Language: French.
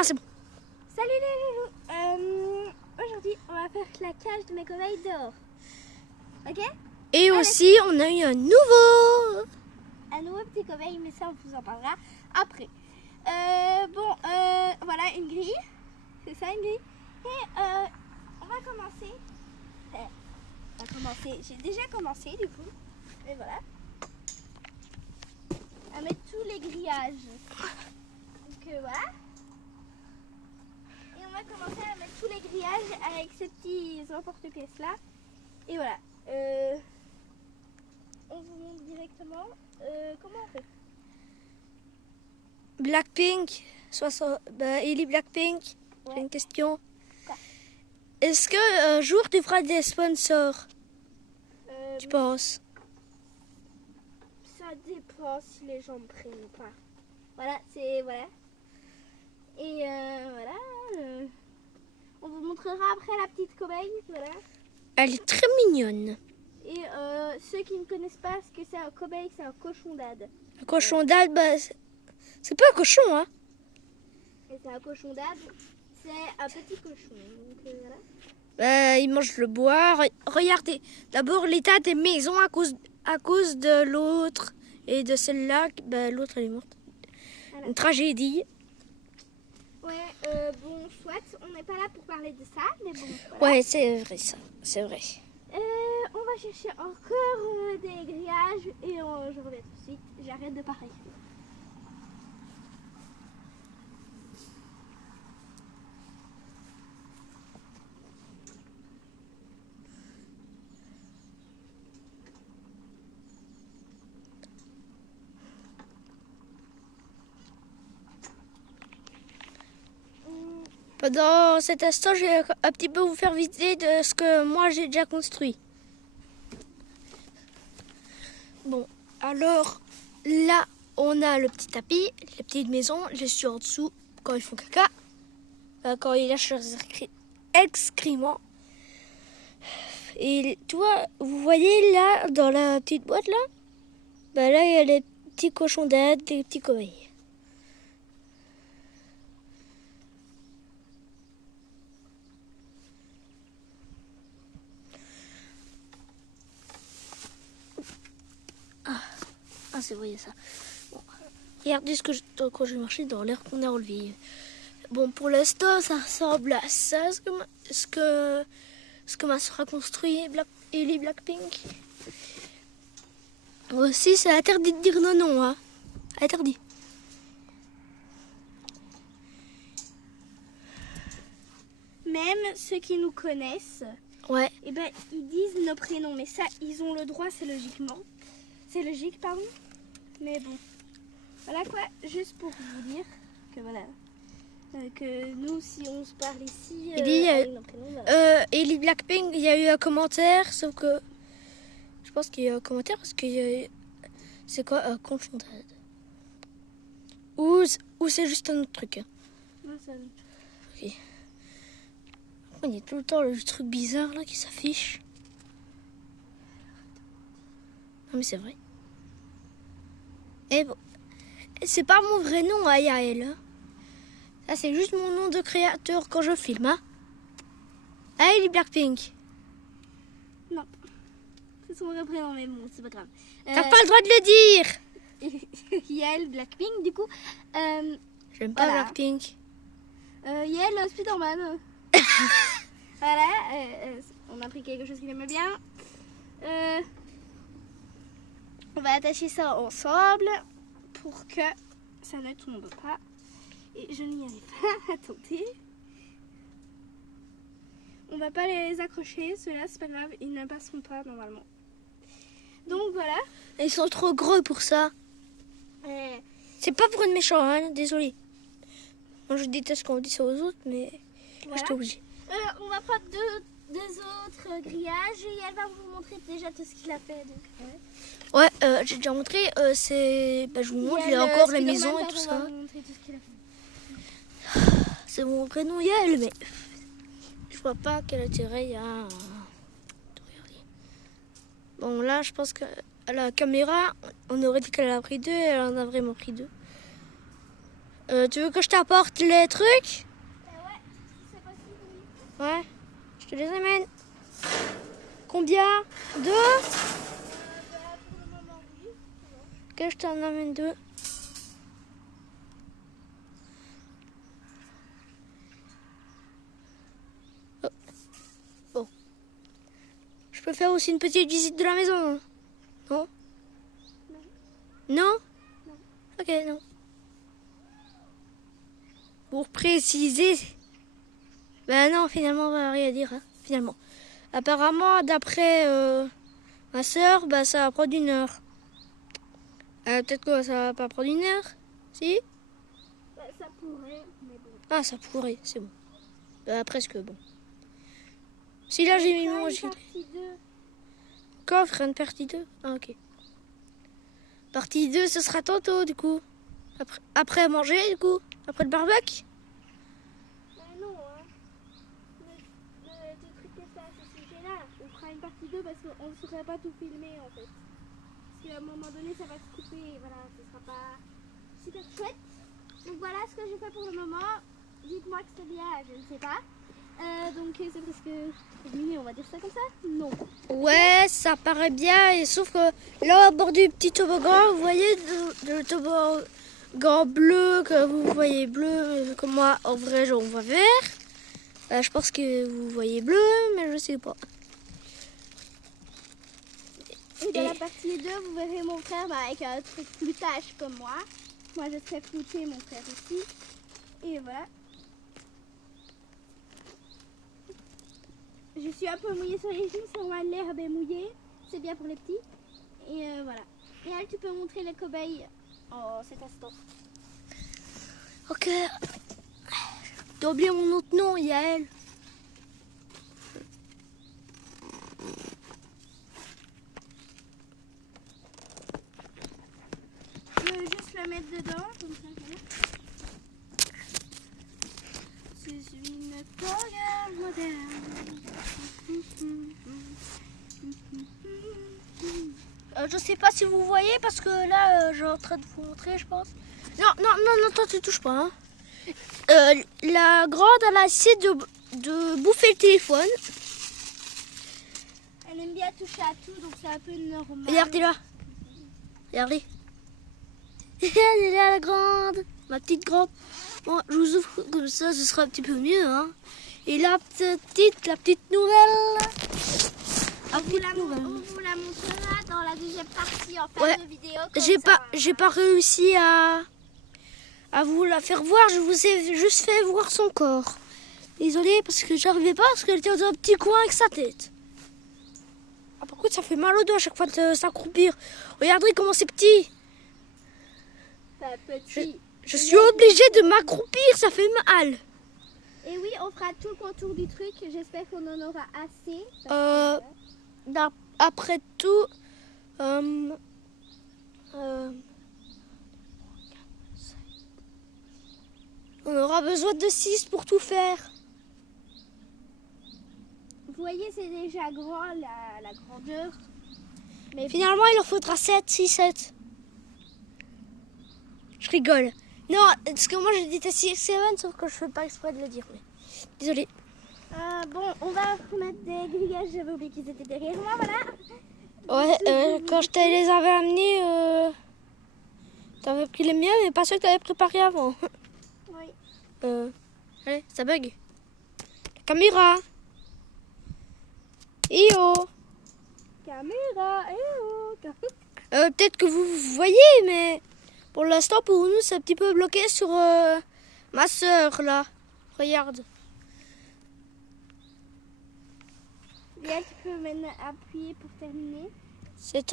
Ah, c'est bon. Salut les loulous. Aujourd'hui, on va faire la cage de mes cobayes dehors. Ok? Et aussi, on a eu un nouveau. Un nouveau petit cobaye, mais ça, on vous en parlera après. Voilà une grille. C'est ça, une grille. Et on va commencer. J'ai déjà commencé, du coup. Et voilà. À mettre tous les grillages. Donc voilà. Et on va commencer à mettre tous les grillages avec ces petits emporte-pièces là. Et voilà. On vous montre directement comment on fait. Blackpink, Ellie Blackpink, Ouais. j'ai une question. Quoi? Est-ce que un jour tu feras des sponsors, tu penses? Ça dépend si les gens me prennent ou pas. Voilà, c'est voilà. Et voilà. On vous montrera après la petite cobaye, voilà. Elle est très mignonne. Et ceux qui ne connaissent pas ce que c'est un cobaye, c'est un cochon d'Inde. Un cochon d'Inde, c'est pas un cochon, hein? Et c'est un cochon d'Inde, c'est un petit cochon. Donc voilà. Il mange le bois. Regardez, d'abord l'état des maisons à cause de l'autre et de celle-là. L'autre elle est morte. Voilà. Une tragédie. Ouais, bon, soit, on n'est pas là pour parler de ça, mais bon. Voilà. Ouais, c'est vrai ça, c'est vrai. On va chercher encore des grillages et je reviens tout de suite. J'arrête de parler. Pendant cet instant, je vais un petit peu vous faire visiter de ce que moi j'ai déjà construit. Bon, alors là, on a le petit tapis, les petites maisons, les suis en dessous quand ils font caca, quand ils lâchent leurs excréments. Et tu vois, vous voyez là, dans la petite boîte là, là il y a les petits cochons d'Inde, des petits cobayes. Ah, c'est vrai ça. Bon. Regardez quand je marchais dans l'air qu'on a enlevé. Bon, pour l'instant, ça ressemble à ça, ce que ma soeur a construit, Ellie Blackpink. Aussi, c'est interdit de dire non, hein. Interdit. Même ceux qui nous connaissent, Ouais. eh ben, ils disent nos prénoms, mais ça, ils ont le droit, c'est logiquement. C'est logique, pardon. Mais bon. Voilà quoi, juste pour vous dire que voilà. Que nous, si on se parle ici, avec nos prénoms, voilà. Ellie Blackpink, il y a eu un commentaire, sauf que je pense qu'il y a eu un commentaire parce qu'il y a eu... C'est quoi un cochon d'Inde? Ou c'est juste un autre truc, hein. Non, ça... Ok. Il y a tout le temps le truc bizarre là qui s'affiche. Non mais c'est vrai. Et bon, c'est pas mon vrai nom à Yael. Hein. Ça c'est juste mon nom de créateur quand je filme. Hein. Ah, Ellie Blackpink. Non. C'est son vrai prénom, mais bon, c'est pas grave. T'as pas le droit de le dire. Yael Blackpink, du coup. J'aime pas voilà. Blackpink. Yael Spiderman. Voilà, on a pris quelque chose qu'il aimait bien. On va attacher ça ensemble pour que ça ne tombe pas. Et je n'y arrive pas. Attendez. On va pas les accrocher. Ceux-là, c'est pas grave. Ils ne passeront pas normalement. Donc voilà. Ils sont trop gros pour ça. C'est pas pour une méchante, hein, désolé. Moi je déteste quand on dit ça aux autres, mais voilà. j'étais obligée. On va prendre deux autres grillages et elle va vous montrer déjà tout ce qu'il a fait. Donc, ouais, j'ai déjà montré. Je vous montre, il y a encore les maisons et tout ça. C'est mon prénom Yael, mais je vois pas quel intérêt il y a. Bon, là, je pense que à la caméra, on aurait dit qu'elle en a pris deux et elle en a vraiment pris deux. Tu veux que je t'apporte les trucs? Ouais, si c'est possible, oui. Ouais, je te les amène. Combien? 2? Pour le moment, oui. Ok, je t'en amène 2. Oh. Bon. Je peux faire aussi une petite visite de la maison? Non? Non. Non? Non. Ok, non. Pour préciser... Ben non, finalement, on va rien dire, hein, finalement. Apparemment, d'après ma soeur, bah, ça va prendre 1 heure. Peut-être que ça va pas prendre 1 heure. Si? Bah, ça pourrait, mais bon. Ah, ça pourrait, c'est bon. Presque bon. Si là, j'ai mis mon gilet. Partie 2. Quand on fera une partie 2? Ah, ok. Partie 2, ce sera tantôt, du coup. Après manger, du coup. Après le barbecue. Mais non, hein. Le truc est ça, à ce sujet-là. On fera une partie 2 parce qu'on ne saurait pas tout filmer, en fait. Parce qu'à un moment donné, ça va se couper et voilà, ce sera pas super chouette. Donc voilà ce que j'ai fait pour le moment. Dites-moi que c'est bien, je ne sais pas. Donc c'est presque terminé, on va dire ça comme ça? Non. Ouais, ça paraît bien. Et sauf que là, au bord du petit toboggan, vous voyez le toboggan bleu, que vous voyez bleu, comme moi, en vrai, j'en vois vert. Je pense que vous voyez bleu, mais je sais pas. Et dans la partie 2, vous verrez mon frère avec un truc floutage comme moi. Moi, je serai flouté, mon frère aussi. Et voilà. Je suis un peu mouillée sur les genoux, sur l'herbe est mouillée. C'est bien pour les petits. Et voilà. Et elle, tu peux montrer les cobayes en cet instant. Ok. T'as oublié mon autre nom, Yael. Je veux juste le mettre dedans, comme ça, voilà. Je suis une toga moderne. Je sais pas si vous voyez parce que là, je suis en train de vous montrer, je pense. Non, toi tu touches pas. Hein. La grande, elle a essayé de bouffer le téléphone. Elle aime bien toucher à tout, donc c'est un peu normal. Regardez là. Regardez. Elle est là, la grande. Ma petite grande. Bon, je vous ouvre comme ça, ce sera un petit peu mieux. Hein. Et la petite nouvelle. On vous la montrera dans la deuxième partie en fin Ouais. de vidéo. J'ai pas réussi à vous la faire voir. Je vous ai juste fait voir son corps. Désolée parce que j'arrivais pas parce qu'elle était dans un petit coin avec sa tête. Ah, par contre, ça fait mal au dos à chaque fois de s'accroupir. Regardez comment c'est petit. Petit. Je suis obligée de m'accroupir, ça fait mal. Et oui, on fera tout le contour du truc. J'espère qu'on en aura assez. Après tout, on aura besoin de 6 pour tout faire. Vous voyez, c'est déjà grand la grandeur. Mais Finalement, il en faudra 7, 6, 7. Je rigole. Non, parce que moi je déteste 6, 7, sauf que je fais pas exprès de le dire. Mais... Désolée. bon, on va remettre des grillages. J'avais oublié qu'ils étaient derrière moi, voilà. Ouais, quand je te les avais amenés, t'avais pris les miens, mais pas ceux que t'avais préparés avant. Oui. Allez, ça bug. La caméra. Caméra, Peut-être que vous voyez, mais pour l'instant, pour nous, c'est un petit peu bloqué sur ma soeur, là. Regarde. Bien, tu peux maintenant appuyer pour terminer. C'est